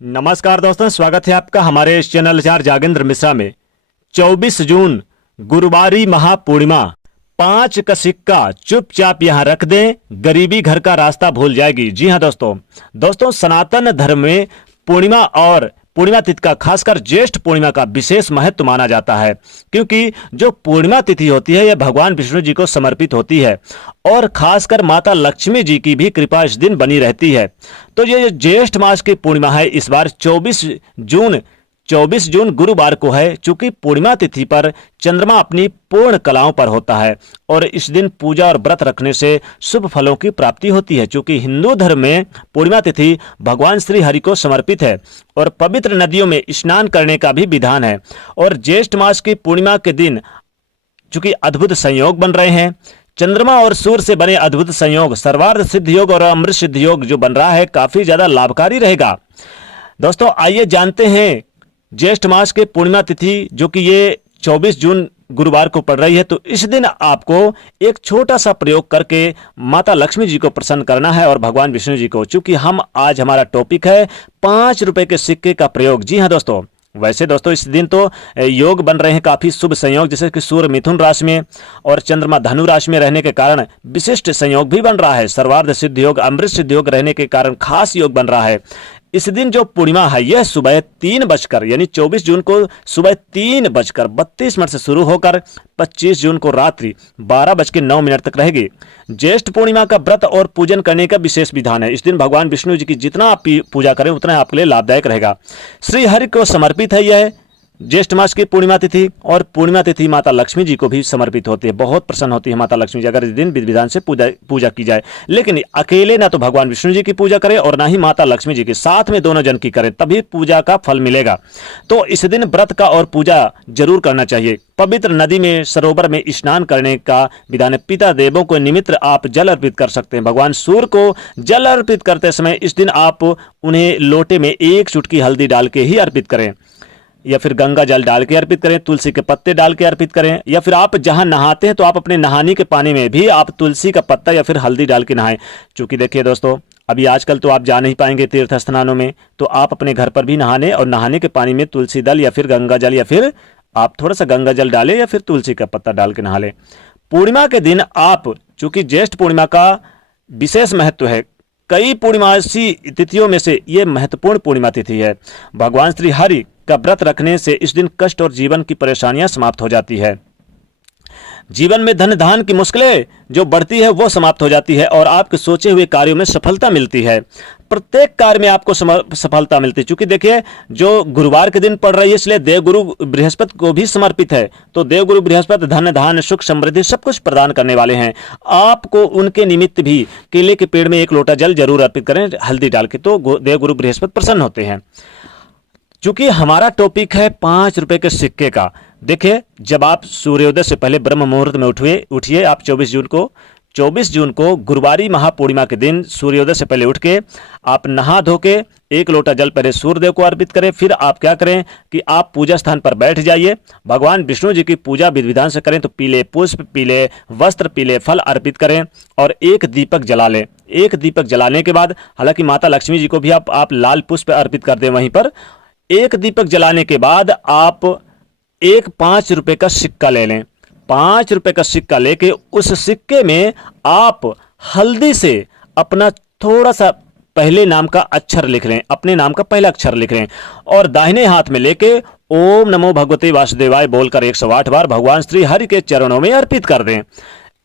नमस्कार दोस्तों, स्वागत है आपका हमारे इस चैनल चार जागेंद्र मिश्रा में। 24 जून गुरुवारी महापूर्णिमा। 5 का सिक्का चुपचाप यहां रख दें, गरीबी घर का रास्ता भूल जाएगी। जी हां दोस्तों, सनातन धर्म में पूर्णिमा और पूर्णिमा तिथि का, खासकर ज्येष्ठ पूर्णिमा का विशेष महत्व माना जाता है, क्योंकि जो पूर्णिमा तिथि होती है यह भगवान विष्णु जी को समर्पित होती है और खासकर माता लक्ष्मी जी की भी कृपा इस दिन बनी रहती है। तो ये ज्येष्ठ मास की पूर्णिमा है, इस बार 24 जून गुरुवार को है। चूंकि पूर्णिमा तिथि पर चंद्रमा अपनी पूर्ण कलाओं पर होता है और इस दिन पूजा और व्रत रखने से शुभ फलों की प्राप्ति होती है। चूंकि हिंदू धर्म में पूर्णिमा तिथि भगवान श्री हरि को समर्पित है और पवित्र नदियों में स्नान करने का भी विधान है। और ज्येष्ठ मास की पूर्णिमा के दिन चूंकि अद्भुत संयोग बन रहे हैं, चंद्रमा और सूर्य से बने अद्भुत संयोग, सर्वार्थ सिद्ध योग और अमृत सिद्ध योग जो बन रहा है, काफी ज्यादा लाभकारी रहेगा। दोस्तों आइए जानते हैं ज्येष्ठ मास के पूर्णिमा तिथि, जो कि ये 24 जून गुरुवार को पड़ रही है। तो इस दिन आपको एक छोटा सा प्रयोग करके माता लक्ष्मी जी को प्रसन्न करना है और भगवान विष्णु जी को। चूंकि आज हमारा टॉपिक है 5 रुपए के सिक्के का प्रयोग। जी हाँ दोस्तों, वैसे दोस्तों इस दिन तो योग बन रहे हैं, काफी शुभ संयोग, जैसे कि सूर्य मिथुन राशि में और चंद्रमा धनु राशि में रहने के कारण विशिष्ट संयोग भी बन रहा है। सर्वार्थ सिद्ध योग, अमृत सिद्ध योग रहने के कारण खास योग बन रहा है। इस दिन जो पूर्णिमा है यह सुबह 3 बजकर, यानी 24 जून को सुबह 3:32 से शुरू होकर 25 जून को रात्रि 12:09 तक रहेगी। ज्येष्ठ पूर्णिमा का व्रत और पूजन करने का विशेष विधान है। इस दिन भगवान विष्णु जी की जितना आप पूजा करें उतना आपके लिए लाभदायक रहेगा। श्री हरि को समर्पित है यह ज्येष्ठ मास की पूर्णिमा तिथि, और पूर्णिमा तिथि माता लक्ष्मी जी को भी समर्पित होती है। बहुत प्रसन्न होती है माता लक्ष्मी जी अगर इस दिन विधि विधान से पूजा की जाए। लेकिन अकेले ना तो भगवान विष्णु जी की पूजा करें और ना ही माता लक्ष्मी जी की, साथ में दोनों जन की करें, तभी पूजा का फल मिलेगा। तो इस दिन व्रत का और पूजा जरूर करना चाहिए। पवित्र नदी में, सरोवर में स्नान करने का विधान है। पिता देवों को निमित्त आप जल अर्पित कर सकते हैं। भगवान सूर्य को जल अर्पित करते समय इस दिन आप उन्हें लोटे में 1 चुटकी हल्दी डाल के ही अर्पित करें, या फिर गंगा जल डाल के अर्पित करें, तुलसी के पत्ते डाल के अर्पित करें, या फिर आप जहां नहाते हैं तो आप अपने नहाने के पानी में भी आप तुलसी का पत्ता या फिर हल्दी डाल के नहाएं। क्योंकि देखिए दोस्तों, अभी आजकल तो आप जा नहीं पाएंगे तीर्थ स्नानों में, तो आप अपने घर पर भी नहाने और नहाने के पानी में तुलसी दल या फिर गंगा जल, या फिर आप थोड़ा सा गंगा जल डालें या फिर तुलसी का पत्ता डाल के नहा लें। पूर्णिमा के दिन आप, चूंकि ज्येष्ठ पूर्णिमा का विशेष महत्व है, कई पूर्णिमासी तिथियों में से यह महत्वपूर्ण पूर्णिमा तिथि है। भगवान श्री हरि का व्रत रखने से इस दिन कष्ट और जीवन की परेशानियां समाप्त हो जाती है। जीवन में धन धान की मुश्किलें जो बढ़ती है वो समाप्त हो जाती है और आपके सोचे हुए कार्यों में सफलता मिलती है। प्रत्येक कार्य में आपको सफलता मिलती है। क्योंकि देखिए जो गुरुवार के दिन पड़ रही है, इसलिए देवगुरु बृहस्पति को भी समर्पित है। तो देवगुरु बृहस्पति धन धान सुख समृद्धि सब कुछ प्रदान करने वाले हैं। आपको उनके निमित्त भी केले के पेड़ में 1 लोटा जल जरूर अर्पित करें हल्दी डाल के, तो देवगुरु बृहस्पति प्रसन्न होते हैं। चूंकि हमारा टॉपिक है 5 रुपए के सिक्के का। देखिए, जब आप सूर्योदय से पहले ब्रह्म मुहूर्त में उठिए आप 24 जून को गुरुवारी महापूर्णिमा के दिन सूर्योदय से पहले उठ के आप नहा धो के 1 लोटा जल पहले सूर्यदेव को अर्पित करें। फिर आप क्या करें कि आप पूजा स्थान पर बैठ जाइए, भगवान विष्णु जी की पूजा विधि विधान से करें। तो पीले पुष्प, पीले वस्त्र, पीले फल अर्पित करें और 1 दीपक जला लें। 1 दीपक जलाने के बाद, हालांकि माता लक्ष्मी जी को भी आप लाल पुष्प अर्पित कर दें वहीं पर। 1 दीपक जलाने के बाद आप एक 5 रुपए का सिक्का ले लें। 5 रुपए का सिक्का लेके उस सिक्के में आप हल्दी से अपना थोड़ा सा पहले नाम का अक्षर लिख लें, अपने नाम का पहला अक्षर लिख लें और दाहिने हाथ में लेके ओम नमो भगवते वासुदेवाय बोलकर 108 बार भगवान श्री हरि के चरणों में अर्पित कर दें।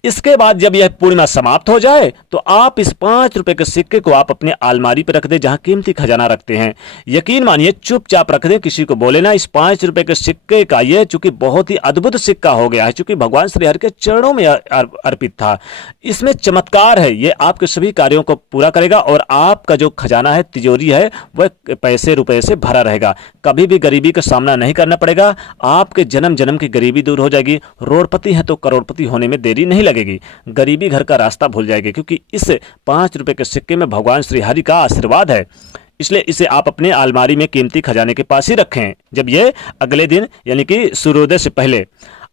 इसके बाद जब यह पूर्णिमा समाप्त हो जाए तो आप इस 5 रुपए के सिक्के को आप अपने अलमारी पर रख दें, जहां कीमती खजाना रखते हैं। यकीन मानिए चुपचाप रख दें, किसी को बोले ना। इस 5 रुपए के सिक्के का यह चूंकि बहुत ही अद्भुत सिक्का हो गया है, चूंकि भगवान श्री हरि के चरणों में अर्पित था। इसमें चमत्कार है, ये आपके सभी कार्यों को पूरा करेगा और आपका जो खजाना है, तिजोरी है, वह पैसे रुपए से भरा रहेगा। कभी भी गरीबी का सामना नहीं करना पड़ेगा। आपके जन्म जन्म की गरीबी दूर हो जाएगी। रोडपति है तो करोड़पति होने में देरी नहीं लगेगी। गरीबी घर का रास्ता भूल जाएगी, क्योंकि इस 5 रुपए के सिक्के में भगवान श्री हरि का आशीर्वाद है। इसलिए इसे आप अपने अलमारी में कीमती खजाने के पास ही रखें, जब ये अगले दिन यानी कि सूर्योदय से पहले।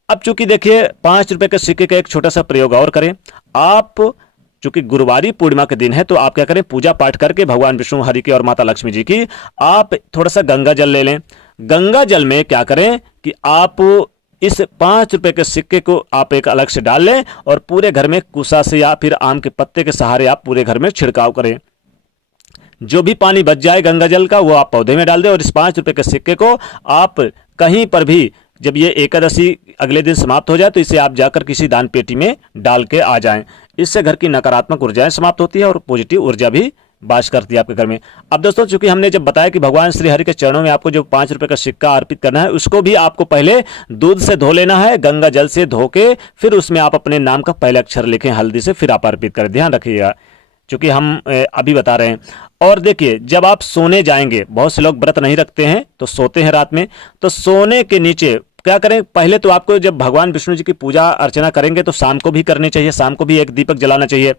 अब चूंकि देखिए 5 रुपए के सिक्के का एक छोटा सा प्रयोग और करें। आप चूंकि गुरुवारी पूर्णिमा के दिन है तो आप क्या करें, पूजा पाठ करके भगवान विष्णु हरि की और माता लक्ष्मी जी की आप थोड़ा सा गंगा जल ले लें। गंगा जल में क्या करें कि आप इस 5 रुपए के सिक्के को आप एक अलग से डाल लें और पूरे घर में कुसा से या फिर आम के पत्ते के सहारे आप पूरे घर में छिड़काव करें। जो भी पानी बच जाए गंगा जल का वो आप पौधे में डाल दें और इस 5 रुपए के सिक्के को आप कहीं पर भी, जब ये एकादशी अगले दिन समाप्त हो जाए तो इसे आप जाकर किसी दान पेटी में डाल के आ जाएं। इससे घर की नकारात्मक ऊर्जाएं समाप्त होती है और पॉजिटिव ऊर्जा भी वास करती है आपके घर में। अब दोस्तों, चूंकि हमने जब बताया कि भगवान श्री हरि के चरणों में आपको जो 5 रुपए का सिक्का अर्पित करना है, उसको भी आपको पहले दूध से धो लेना है, गंगा जल से धो के फिर उसमें आप अपने नाम का पहले अक्षर लिखें हल्दी से, फिर आप अर्पित करें। ध्यान रखिएगा, चूंकि हम अभी बता रहे हैं। और देखिए, जब आप सोने जाएंगे, बहुत से लोग व्रत नहीं रखते हैं तो सोते हैं रात में, तो सोने के नीचे क्या करें, पहले तो आपको जब भगवान विष्णु जी की पूजा अर्चना करेंगे तो शाम को भी करनी चाहिए, शाम को भी एक दीपक जलाना चाहिए।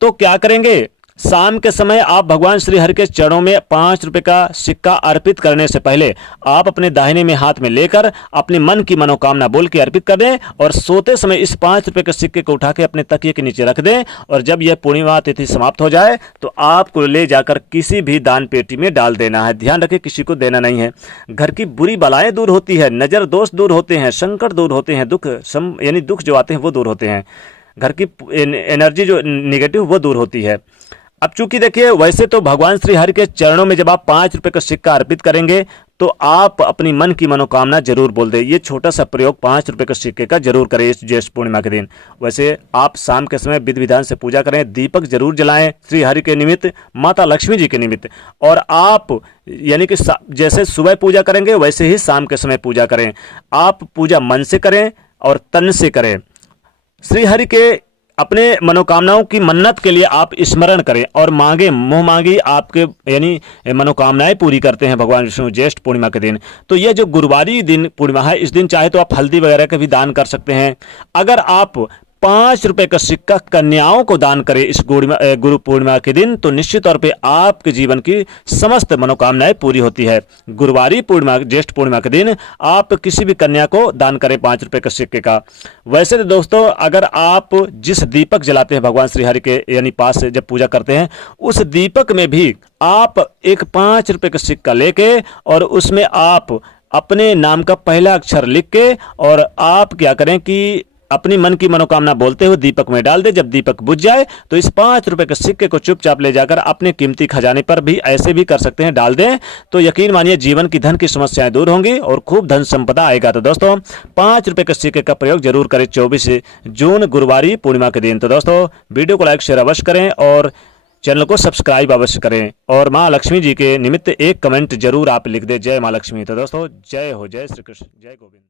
तो क्या करेंगे, शाम के समय आप भगवान श्री हरि के चरणों में 5 रुपए का सिक्का अर्पित करने से पहले आप अपने दाहिने में हाथ में लेकर अपने मन की मनोकामना बोल के अर्पित कर दें और सोते समय इस 5 रुपए के सिक्के को उठा के अपने तकिए के नीचे रख दें। और जब यह पूर्णिमा तिथि समाप्त हो जाए तो आपको ले जाकर किसी भी दान पेटी में डाल देना है। ध्यान रखें, किसी को देना नहीं है। घर की बुरी बलाएं दूर होती है, नजर दोष दूर होते हैं, संकट दूर होते हैं, यानी दुख जो आते हैं वो दूर होते हैं, घर की एनर्जी जो निगेटिव वो दूर होती है। अब चूंकि देखिए, वैसे तो भगवान श्री हरि के चरणों में जब आप 5 रुपए का सिक्का अर्पित करेंगे तो आप अपनी मन की मनोकामना जरूर बोल दें। ये छोटा सा प्रयोग 5 रुपए के सिक्के का जरूर करें इस ज्येष्ठ पूर्णिमा के दिन। वैसे आप शाम के समय विधि विधान से पूजा करें, दीपक जरूर जलाएं श्री हरि के निमित्त, माता लक्ष्मी जी के निमित्त। और आप यानी कि जैसे सुबह पूजा करेंगे वैसे ही शाम के समय पूजा करें। आप पूजा मन से करें और तन से करें। श्री हरि के अपने मनोकामनाओं की मन्नत के लिए आप स्मरण करें और मांगे, मुंह मांगी आपके यानी मनोकामनाएं पूरी करते हैं भगवान विष्णु ज्येष्ठ पूर्णिमा के दिन। तो यह जो गुरुवारी दिन पूर्णिमा है, इस दिन चाहे तो आप हल्दी वगैरह का भी दान कर सकते हैं। अगर आप 5 रुपए का सिक्का कन्याओं को दान करें इस गुरु पूर्णिमा के दिन तो निश्चित तौर पे आपके जीवन की समस्त मनोकामनाएं पूरी होती है। गुरुवारी पूर्णिमा ज्येष्ठ पूर्णिमा के दिन आप किसी भी कन्या को दान करें 5 रुपए के सिक्के का। वैसे तो दोस्तों, अगर आप जिस दीपक जलाते हैं भगवान श्री हरि के यानी पास से जब पूजा करते हैं, उस दीपक में भी आप एक 5 रुपए का सिक्का लेके और उसमें आप अपने नाम का पहला अक्षर लिख के और आप क्या करें कि अपनी मन की मनोकामना बोलते हुए दीपक में डाल दे। जब दीपक बुझ जाए तो इस 5 रुपए के सिक्के को चुपचाप ले जाकर अपने कीमती खजाने पर भी ऐसे भी कर सकते हैं, डाल दें। तो यकीन मानिए जीवन की धन की समस्याएं दूर होंगी और खूब धन संपदा आएगा। तो दोस्तों, 5 रुपए के सिक्के का प्रयोग जरूर करें 24 जून गुरुवारी पूर्णिमा के दिन। तो दोस्तों, वीडियो को लाइक शेयर अवश्य करें और चैनल को सब्सक्राइब अवश्य करें और माँ लक्ष्मी जी के निमित्त एक कमेंट जरूर आप लिख दें, जय माँ लक्ष्मी। तो दोस्तों, जय हो, जय श्री कृष्ण, जय गोविंद।